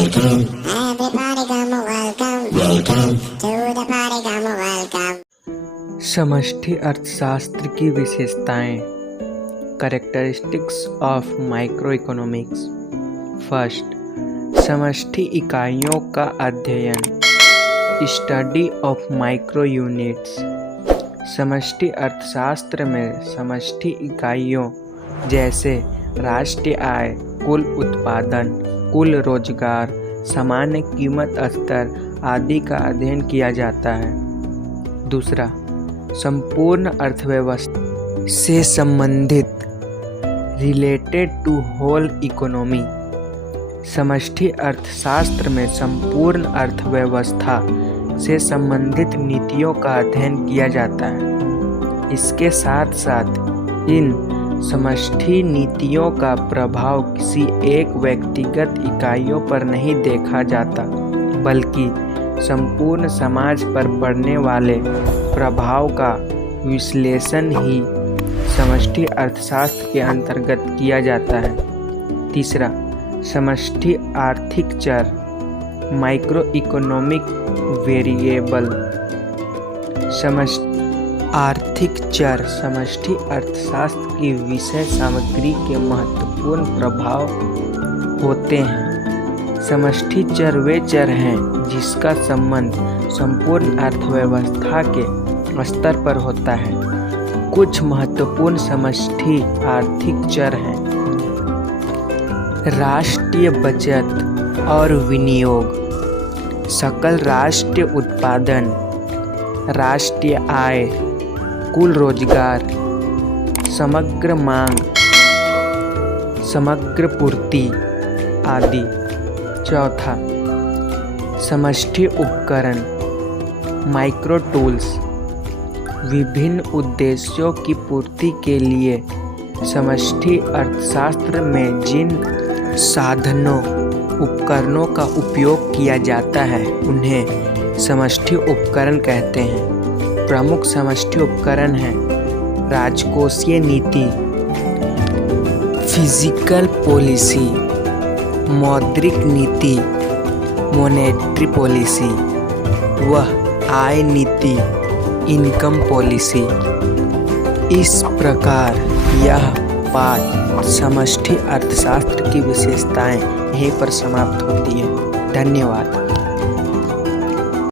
Welcome. Everybody come welcome. Welcome to the party come welcome. समष्टि अर्थशास्त्र की विशेषताएं। Characteristics of micro economics. First, समष्टि इकाइयों का अध्ययन, स्टडी ऑफ माइक्रो यूनिट्स। समष्टि अर्थशास्त्र में समष्टि इकाइयों जैसे राष्ट्रीय आय, कुल उत्पादन, कुल रोजगार, सामान्य कीमत स्तर आदि का अध्ययन किया जाता है। दूसरा, संपूर्ण अर्थव्यवस्था से संबंधित, रिलेटेड टू होल इकोनॉमी। समष्टि अर्थशास्त्र में संपूर्ण अर्थव्यवस्था से संबंधित नीतियों का अध्ययन किया जाता है। इसके साथ साथ इन समष्टि नीतियों का प्रभाव किसी एक व्यक्तिगत इकाइयों पर नहीं देखा जाता, बल्कि संपूर्ण समाज पर पड़ने वाले प्रभाव का विश्लेषण ही समष्टि अर्थशास्त्र के अंतर्गत किया जाता है। तीसरा, समष्टि आर्थिक चर, माइक्रो इकोनॉमिक वेरिएबल। समष्टि आर्थिक चर समष्टि अर्थशास्त्र की विषय सामग्री के महत्वपूर्ण प्रभाव होते हैं। समष्टि चर वे चर हैं जिसका संबंध संपूर्ण अर्थव्यवस्था के स्तर पर होता है। कुछ महत्वपूर्ण समष्टि आर्थिक चर हैं: राष्ट्रीय बचत और विनियोग, सकल राष्ट्रीय उत्पादन, राष्ट्रीय आय, कुल रोजगार, समग्र मांग, समग्र पूर्ति आदि। चौथा, समष्टि उपकरण, माइक्रो टूल्स, विभिन्न उद्देश्यों की पूर्ति के लिए समष्टि अर्थशास्त्र में जिन साधनों उपकरणों का उपयोग किया जाता है उन्हें समष्टि उपकरण कहते हैं। प्रमुख समष्टि उपकरण हैं राजकोषीय नीति, फिजिकल पॉलिसी, मौद्रिक नीति, मॉनेटरी पॉलिसी, वह आय नीति, इनकम पॉलिसी। इस प्रकार यह पाठ समष्टि अर्थशास्त्र की विशेषताएं यहीं पर समाप्त होती है। धन्यवाद।